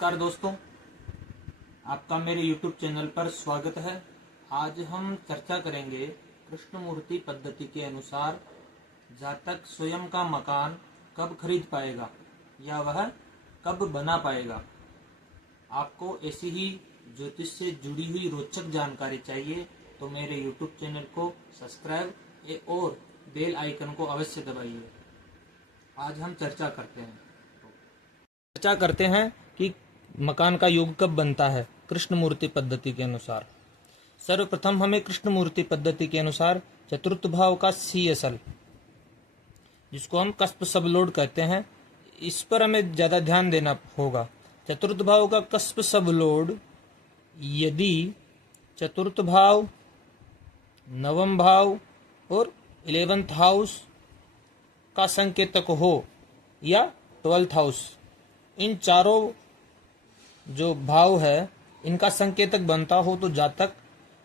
नमस्कार दोस्तों, आपका मेरे YouTube चैनल पर स्वागत है। आज हम चर्चा करेंगे कृष्णमूर्ति पद्धति के अनुसार जातक स्वयं का मकान कब खरीद पाएगा या वह कब बना पाएगा। आपको ऐसी ही ज्योतिष से जुड़ी हुई रोचक जानकारी चाहिए तो मेरे YouTube चैनल को सब्सक्राइब और बेल आइकन को अवश्य दबाइए। आज हम चर्चा करते हैं कि मकान का योग कब बनता है कृष्णमूर्ति पद्धति के अनुसार। सर्वप्रथम हमें कृष्णमूर्ति पद्धति के अनुसार चतुर्थ भाव का CSL, जिसको हम कस्प सबलोड कहते हैं, इस पर हमें ज्यादा ध्यान देना होगा। चतुर्थ भाव का कस्प सबलोड यदि चतुर्थ भाव, नवम भाव और 11th हाउस का संकेतक हो या 12th हाउस, इन चारों जो भाव है इनका संकेतक बनता हो तो जातक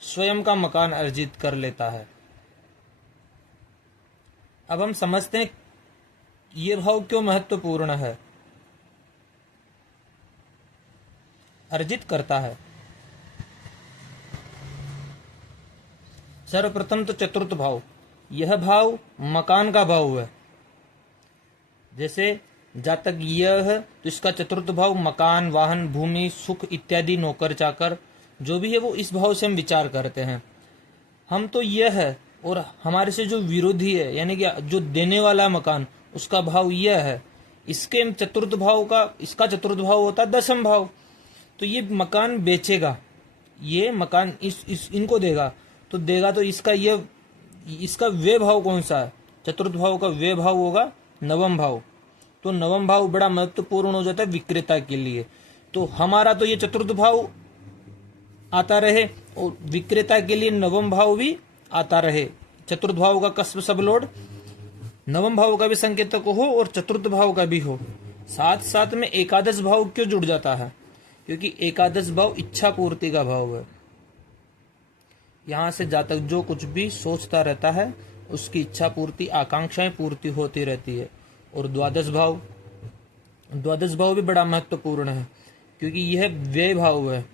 स्वयं का मकान अर्जित कर लेता है। अब हम समझते हैं ये भाव क्यों महत्वपूर्ण है, अर्जित करता है। सर्वप्रथम तो चतुर्थ भाव, यह भाव मकान का भाव है। जैसे जातक यह है तो इसका चतुर्थ भाव मकान, वाहन, भूमि, सुख इत्यादि, नौकर चाकर जो भी है वो इस भाव से हम विचार करते हैं। हम तो यह है और हमारे से जो विरोधी है यानी कि जो देने वाला मकान, उसका भाव यह है। इसके चतुर्थ भाव का, इसका चतुर्थ भाव होता है 10th भाव। तो ये मकान बेचेगा, ये मकान इनको देगा तो इसका वे भाव कौन सा है? चतुर्थ भाव का वे भाव होगा 9वां भाव। तो 9वां भाव बड़ा महत्वपूर्ण हो जाता है विक्रेता के लिए। तो हमारा तो ये चतुर्थ भाव आता रहे और विक्रेता के लिए 9वां भाव भी आता रहे। चतुर्थ भाव का कस्प सबलोड 9वां भाव का भी संकेतक हो और चतुर्थ भाव का भी हो। साथ साथ में एकादश भाव क्यों जुड़ जाता है? क्योंकि एकादश भाव इच्छा पूर्ति का भाव है। यहां से जातक जो कुछ भी सोचता रहता है उसकी इच्छा पूर्ति, आकांक्षाएं पूर्ति होती रहती है। और द्वादश भाव भी बड़ा महत्वपूर्ण है क्योंकि यह व्यय भाव है,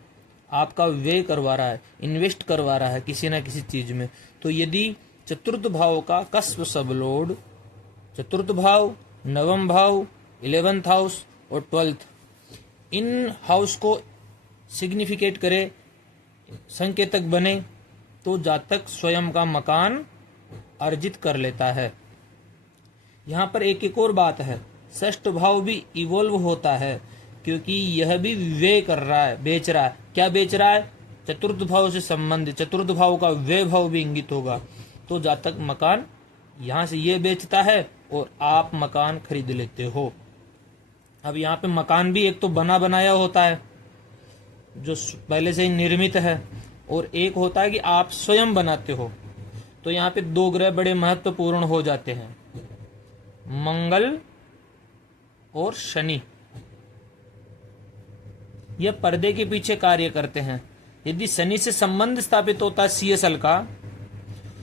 आपका व्यय करवा रहा है, इन्वेस्ट करवा रहा है किसी न किसी चीज में। तो यदि चतुर्थ भाव का कस्प सबलोड चतुर्थ भाव, 9वां भाव, 11th हाउस और 12th, इन हाउस को सिग्निफिकेट करे, संकेतक बने, तो जातक स्वयं का मकान अर्जित कर लेता है। यहाँ पर एक और बात है, षष्ठ भाव भी इवोल्व होता है क्योंकि यह भी व्यय कर रहा है, बेच रहा है। क्या बेच रहा है? चतुर्थ भाव से संबंधित चतुर्थ भाव का व्यय भाव भी इंगित होगा। तो जातक मकान यहाँ से ये बेचता है और आप मकान खरीद लेते हो। अब यहाँ पे मकान भी एक तो बना बनाया होता है जो पहले से ही निर्मित है, और एक होता है कि आप स्वयं बनाते हो। तो यहाँ पे 2 ग्रह बड़े महत्वपूर्ण हो जाते हैं, मंगल और शनि। यह पर्दे के पीछे कार्य करते हैं। यदि शनि से संबंध स्थापित होता है CSL का,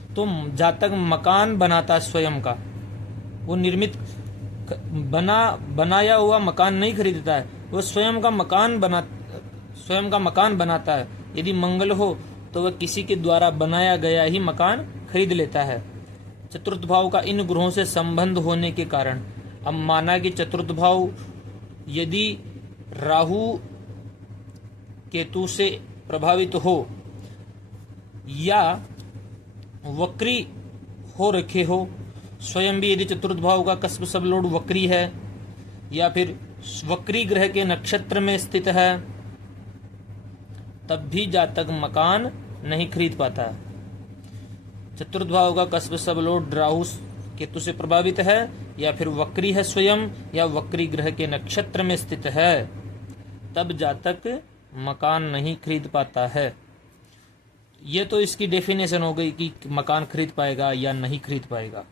तो जातक मकान बनाता है स्वयं का, वो निर्मित बनाया हुआ मकान नहीं खरीदता है, वो स्वयं का मकान बनाता है। यदि मंगल हो तो वह किसी के द्वारा बनाया गया ही मकान खरीद लेता है। चतुर्थ भाव का इन ग्रहों से संबंध होने के कारण, अब माना कि चतुर्थ भाव यदि राहु केतु से प्रभावित हो या वक्री हो रखे हो, स्वयं भी यदि चतुर्थ भाव का कस्प सबलोड वक्री है या फिर वक्री ग्रह के नक्षत्र में स्थित है, तब भी जातक मकान नहीं खरीद पाता है। चतुर्थ भाव का कस्प सबलोड राहु केतु से प्रभावित है या फिर वक्री है स्वयं या वक्री ग्रह के नक्षत्र में स्थित है, तब जातक मकान नहीं खरीद पाता है। ये तो इसकी डेफिनेशन हो गई कि मकान खरीद पाएगा या नहीं खरीद पाएगा।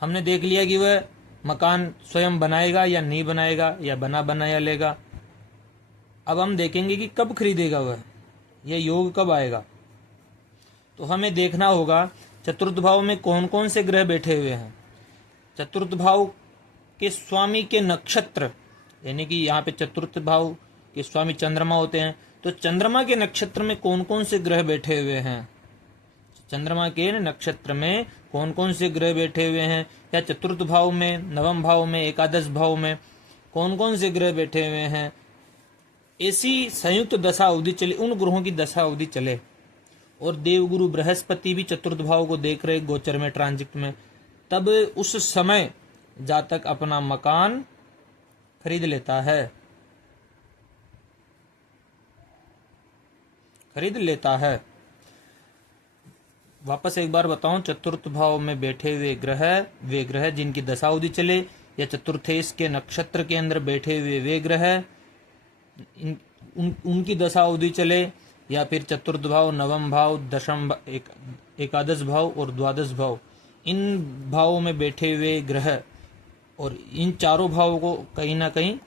हमने देख लिया कि वह मकान स्वयं बनाएगा या नहीं बनाएगा या बना बनाया लेगा। अब हम देखेंगे कि कब खरीदेगा वह, यह योग कब आएगा। तो हमें देखना होगा चतुर्थ भाव में कौन कौन से ग्रह बैठे हुए हैं। चतुर्थ भाव के स्वामी के नक्षत्र यानी कि यहाँ पे चतुर्थ भाव के स्वामी चंद्रमा होते हैं। तो चंद्रमा के नक्षत्र में कौन कौन से ग्रह बैठे हुए हैं, चंद्रमा के नक्षत्र में कौन कौन से ग्रह बैठे हुए हैं, या चतुर्थ भाव में, नवम भाव में, एकादश भाव में कौन कौन से ग्रह बैठे हुए हैं, ऐसी संयुक्त दशा अवधि चले, उन ग्रहों की दशा अवधि चले। और देवगुरु बृहस्पति भी चतुर्थ भाव को देख रहे गोचर में, ट्रांजिट में, तब उस समय जातक अपना मकान खरीद लेता है। वापस एक बार बताऊं, चतुर्थ भाव में बैठे हुए ग्रह, वे ग्रह जिनकी दशा अवधि चले, या चतुर्थेश के नक्षत्र के अंदर बैठे हुए वे ग्रह उनकी दशा अवधि चले, या फिर चतुर्थ भाव, नवम भाव, दशम, एकादश भाव और द्वादश भाव, इन भावों में बैठे हुए ग्रह, और इन चारों भावों को कहीं ना कहीं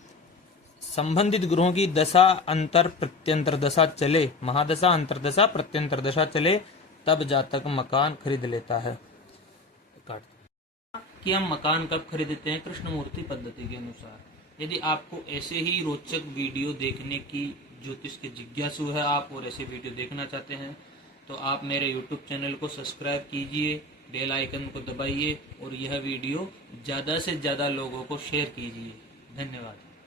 संबंधित ग्रहों की दशा अंतर प्रत्यंतर दशा चले, महादशा, अंतरदशा, प्रत्यंतर दशा चले, तब जातक मकान खरीद लेता है। कि हम मकान कब खरीदते हैं? कृष्णमूर्ति पद्धति के अनुसार। यदि आपको ऐसे ही रोचक वीडियो देखने की ज्योतिष के जिज्ञासु है आप, और ऐसे वीडियो देखना चाहते हैं, तो आप मेरे YouTube चैनल को सब्सक्राइब कीजिए, बेल आइकन को दबाइए, और यह वीडियो ज़्यादा से ज़्यादा लोगों को शेयर कीजिए। धन्यवाद।